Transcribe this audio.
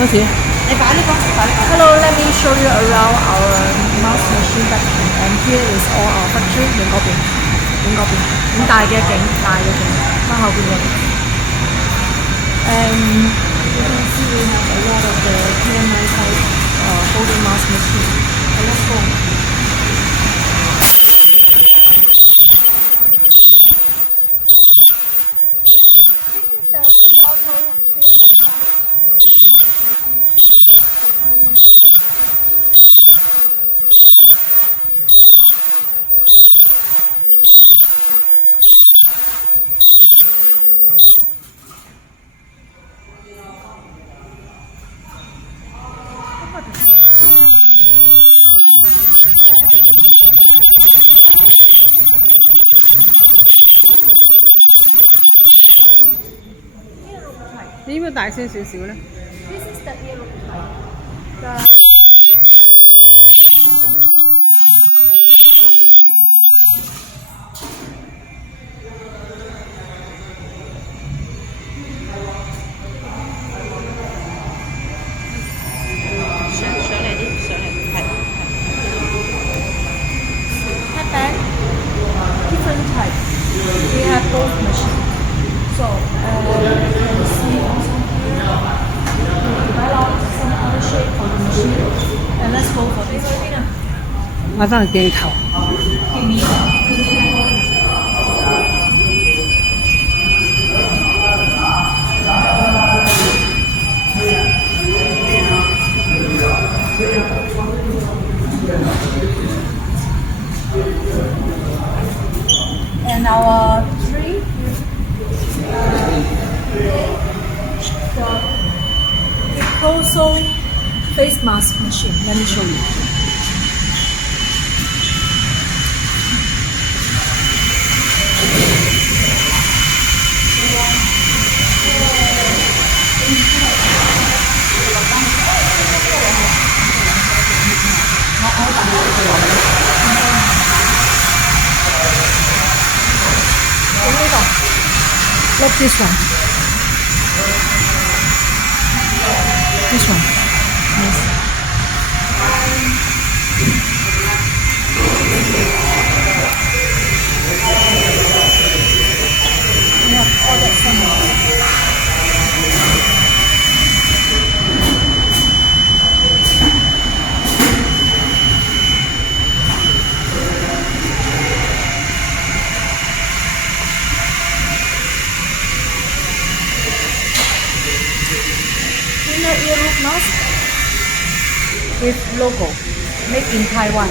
Okay. Hello, let me show you around our mouse machine factory. And here is all our factory 影嗰邊，大嘅景，翻後邊嘅。And you can see we have a lot of the kn95 folding mouse machine. So let's go. This is the fully auto kn95. This is the Earloop type. Headband, different type. We have both machines. So you can see also here we develop some other shape for the machine. And let's go for this one. 我翻個鏡頭。And our three, the Proso face mask machine. Let me show you. Look this one. This one. Yes. We have all that somewhere. Earloop mask with logo, made in Taiwan.